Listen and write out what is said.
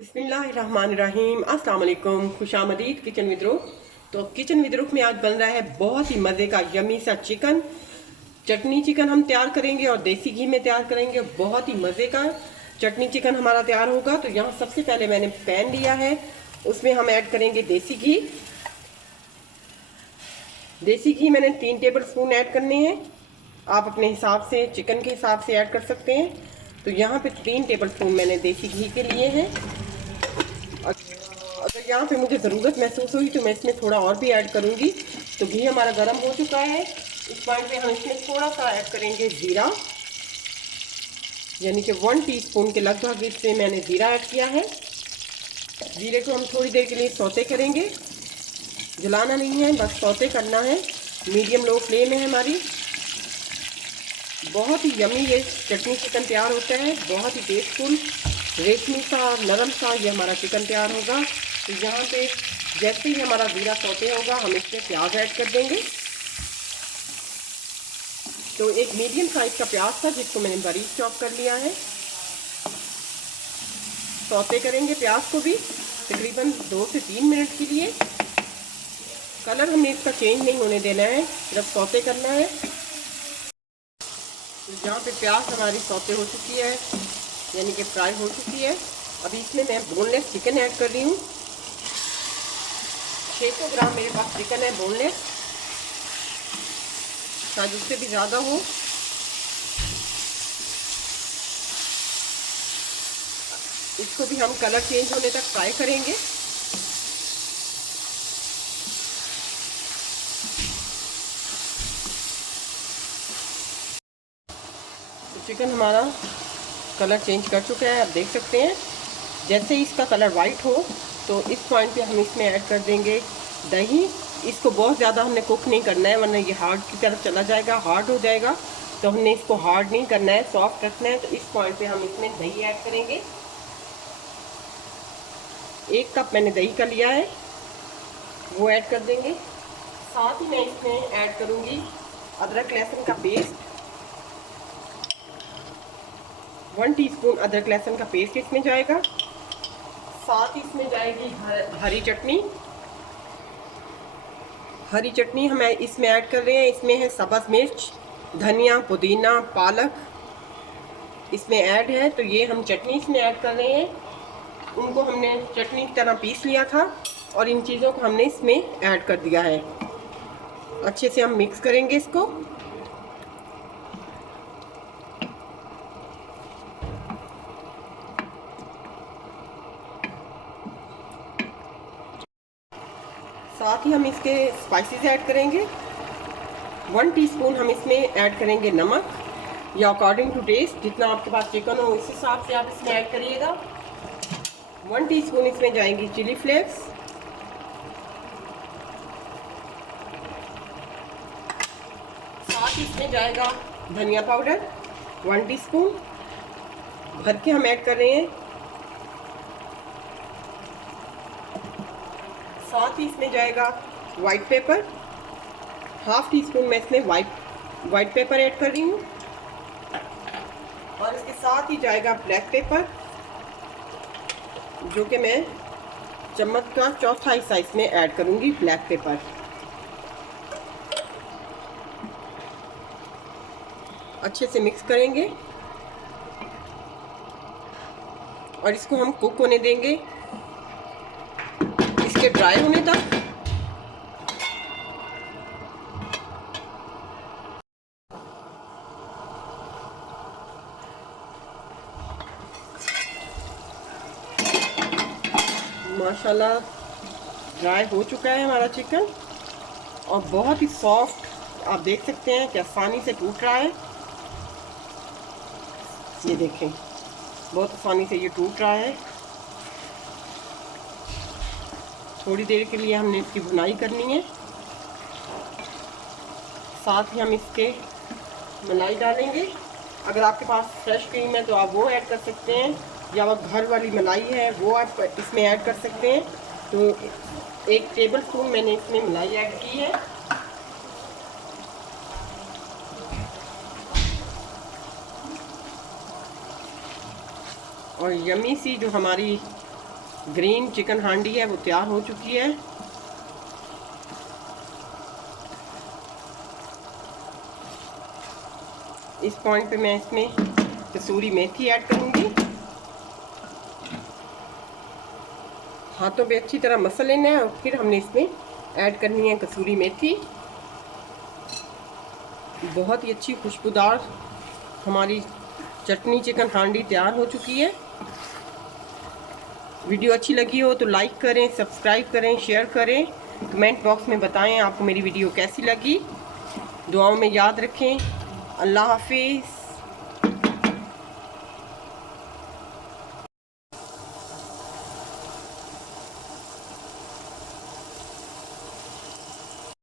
बिस्मिल्लाहिर्रहमानिर्रहीम। अस्सलाम वालेकुम, खुशामदीद किचन विद रुख। तो किचन विद रुख में आज बन रहा है बहुत ही मज़े का यमी सा चिकन। चटनी चिकन हम तैयार करेंगे और देसी घी में तैयार करेंगे। बहुत ही मज़े का चटनी चिकन हमारा तैयार होगा। तो यहाँ सबसे पहले मैंने पैन लिया है, उसमें हम ऐड करेंगे देसी घी। देसी घी मैंने 3 टेबल स्पून ऐड करने हैं। आप अपने हिसाब से, चिकन के हिसाब से ऐड कर सकते हैं। तो यहाँ पे 3 टेबल स्पून मैंने देसी घी के लिए हैं। अगर यहाँ पे मुझे ज़रूरत महसूस हुई तो मैं इसमें थोड़ा और भी ऐड करूँगी। तो घी हमारा गर्म हो चुका है। इस पॉइंट पे हम इसमें थोड़ा सा ऐड करेंगे ज़ीरा, यानी कि 1 टीस्पून के लगभग इसमें मैंने ज़ीरा ऐड किया है। ज़ीरे को हम थोड़ी देर के लिए सौते करेंगे, जलाना नहीं है, बस सौते करना है। मीडियम लो फ्लेम है हमारी। बहुत ही यमी ये चटनी चिकन तैयार होता है, बहुत ही टेस्टफुल, रेशमी सा, नरम सा ये हमारा चिकन तैयार होगा। तो यहाँ पे जैसे ही हमारा ज़ीरा सौते होगा हम इसमें प्याज ऐड कर देंगे। तो एक मीडियम साइज़ का प्याज था जिसको मैंने बारीक चॉप कर लिया है। सौते करेंगे प्याज को भी तकरीबन 2 से 3 मिनट के लिए। कलर हमें इसका चेंज नहीं होने देना है, सिर्फ सौते करना है। तो यहाँ पे प्याज हमारी सौते हो चुकी है, यानी कि फ्राई हो चुकी है। अभी इसमें मैं बोनलेस चिकन ऐड कर रही हूँ। 600 ग्राम मेरे पास चिकन है बोनलेस, शायद उससे भी ज़्यादा हो। इसको भी हम कलर चेंज होने तक फ्राई करेंगे। तो चिकन हमारा कलर चेंज कर चुका है, आप देख सकते हैं। जैसे ही इसका कलर वाइट हो तो इस पॉइंट पे हम इसमें ऐड कर देंगे दही। इसको बहुत ज़्यादा हमने कुक नहीं करना है, वरना ये हार्ड की तरफ चला जाएगा, हार्ड हो जाएगा। तो हमने इसको हार्ड नहीं करना है, सॉफ्ट रखना है। तो इस पॉइंट पे हम इसमें दही ऐड करेंगे। 1 कप मैंने दही का लिया है, वो ऐड कर देंगे। साथ ही मैं इसमें ऐड करूँगी अदरक लहसुन का पेस्ट। 1 टीस्पून अदरक लहसुन का पेस्ट इसमें जाएगा। साथ ही इसमें जाएगी हरी चटनी। हरी चटनी हम इसमें ऐड कर रहे हैं। इसमें है सब्ज़ मिर्च, धनिया, पुदीना, पालक इसमें ऐड है। तो ये हम चटनी इसमें ऐड कर रहे हैं। उनको हमने चटनी की तरह पीस लिया था और इन चीज़ों को हमने इसमें ऐड कर दिया है। अच्छे से हम मिक्स करेंगे इसको। साथ ही हम इसके स्पाइसेस ऐड करेंगे। 1 टीस्पून हम इसमें ऐड करेंगे नमक, या अकॉर्डिंग टू टेस्ट, जितना आपके पास चिकन हो उस हिसाब से आप इसमें ऐड करिएगा। 1 टीस्पून इसमें जाएंगी चिली फ्लेक्स। साथ ही इसमें जाएगा धनिया पाउडर 1 टीस्पून भर के हम ऐड कर रहे हैं। साथ ही इसमें जाएगा वाइट पेपर, 1/2 टीस्पून मैं इसमें वाइट पेपर ऐड कर रही हूँ। और इसके साथ ही जाएगा ब्लैक पेपर, जो कि मैं चम्मच का चौथा हिस्सा इसमें ऐड करूँगी ब्लैक पेपर। अच्छे से मिक्स करेंगे और इसको हम कुक होने देंगे, इसके ड्राई होने तक। माशाल्लाह ड्राई हो चुका है हमारा चिकन और बहुत ही सॉफ्ट, आप देख सकते हैं कि आसानी से टूट रहा है। ये देखें, बहुत आसानी से ये टूट रहा है। थोड़ी देर के लिए हमने इसकी भुनाई करनी है। साथ ही हम इसके मलाई डालेंगे। अगर आपके पास फ्रेश क्रीम है तो आप वो ऐड कर सकते हैं, या वो घर वाली मलाई है वो आप इसमें ऐड कर सकते हैं। तो 1 टेबल स्पून मैंने इसमें मलाई ऐड की है। और यमी सी जो हमारी ग्रीन चिकन हांडी है वो तैयार हो चुकी है। इस पॉइंट पे मैं इसमें कसूरी मेथी ऐड करूँगी। हाथों पे अच्छी तरह मसल लेना है और फिर हमने इसमें ऐड करनी है कसूरी मेथी। बहुत ही अच्छी खुशबूदार हमारी चटनी चिकन हांडी तैयार हो चुकी है। वीडियो अच्छी लगी हो तो लाइक करें, सब्सक्राइब करें, शेयर करें, कमेंट बॉक्स में बताएं आपको मेरी वीडियो कैसी लगी। दुआओं में याद रखें। अल्लाह हाफिज़।